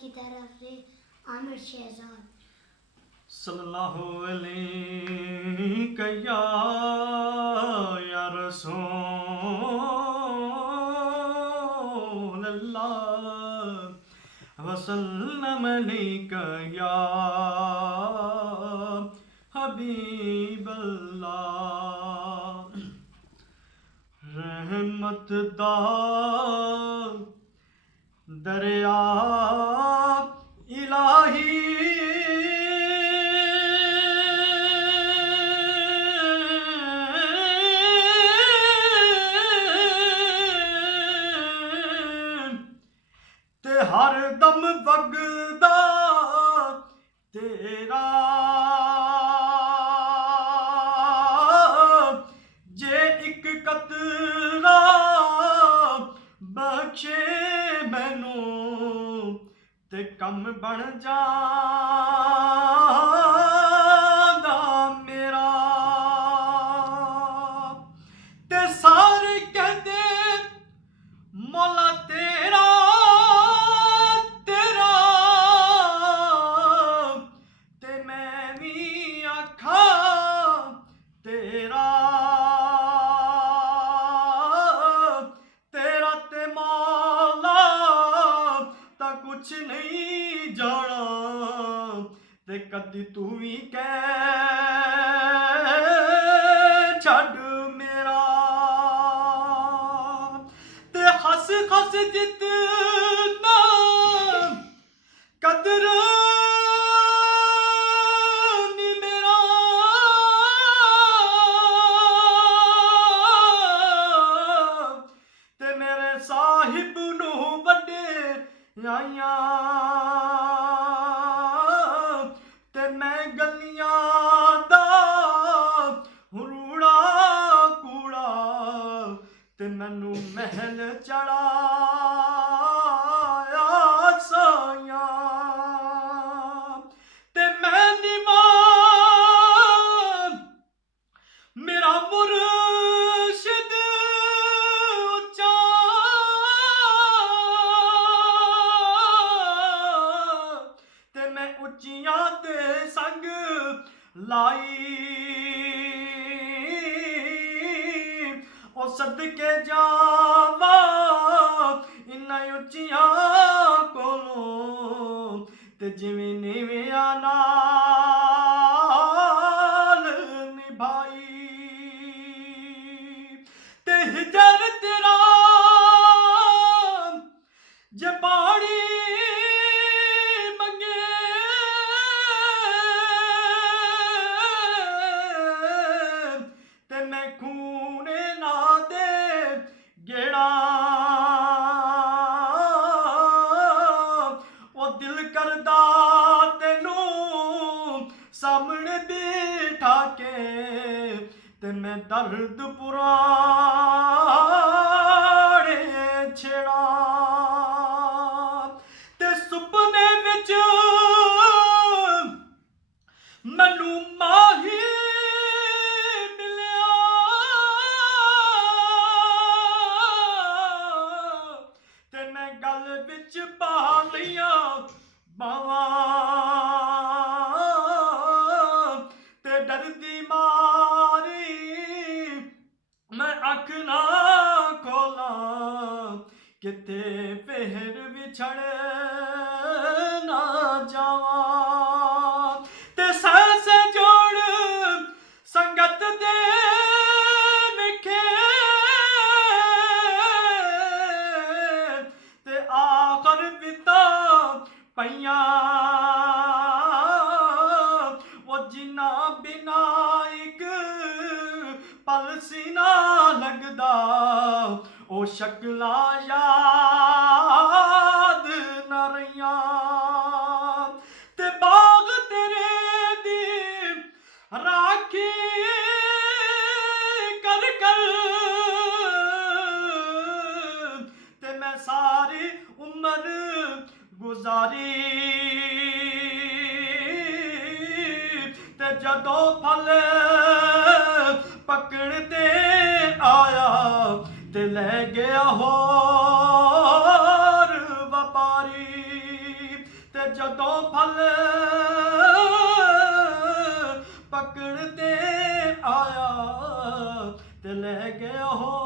की तरफ से आमिर शहजाद। सल्लल्लाहु अलैहि या रसूल अल्लाह वसल्लम अलैका या हबीब अल्लाह। रहमत दा दरिया इलाही ते हर दम वगदा तेरा जे एक कतरा बख्शे मैनू ते कम बन जांदा मेरा। ते सारे कहदे मौला तेरा तेरा ते मैं भी आखा तेरा तेरा ते मौला ता कुछ नहीं जाना ते कदी तू भी कह छड़ मेरा। ते हस हस जितना कदर नी मेरा ते मेरे साहिब नू वड्डे आइया ते मैं गलियां दा रूड़ा कूड़ा ते मैनू महल चढ़ाया साया ते मैं निवान मेरा मुर्शिद उच्चा ते मैं उच्चियां ते संग लाई ओ सदके जावा इन्ना उच्चियां कोलों ते जिवें नीवियां नाल निभाई ते हिजर तेरा जे पानी मंगे ते मैं खूने ना दे गेड़ा ओ दिल करदा तेनू सामने बिठा के ते मैं दर्द पुराने छेड़ा ते सुपने विच मैनू माही मिलिया ते मैं गल विच पा लिया बावां ते डरदी मारी मैं अख ना खोला किते फिर विछड़ ना जावा ते सांस जोड़ संगत दे विखे ते आखर बिता पईयां वो जिन्ना बिना एक पल सीना लगदा ओ शक्लां याद न रहियां ते बाग तेरे दी राखी कर कर ते मैं सारी उम्र गुजारी ते जदों फल पकड़ते आया ते ले गया होर व्यापारी ਜਦੋਂ ਫਲ ਪਕੜ ਤੇ ਆਇਆ ਤੇ ਲੈ ਗਿਆ ਹੋ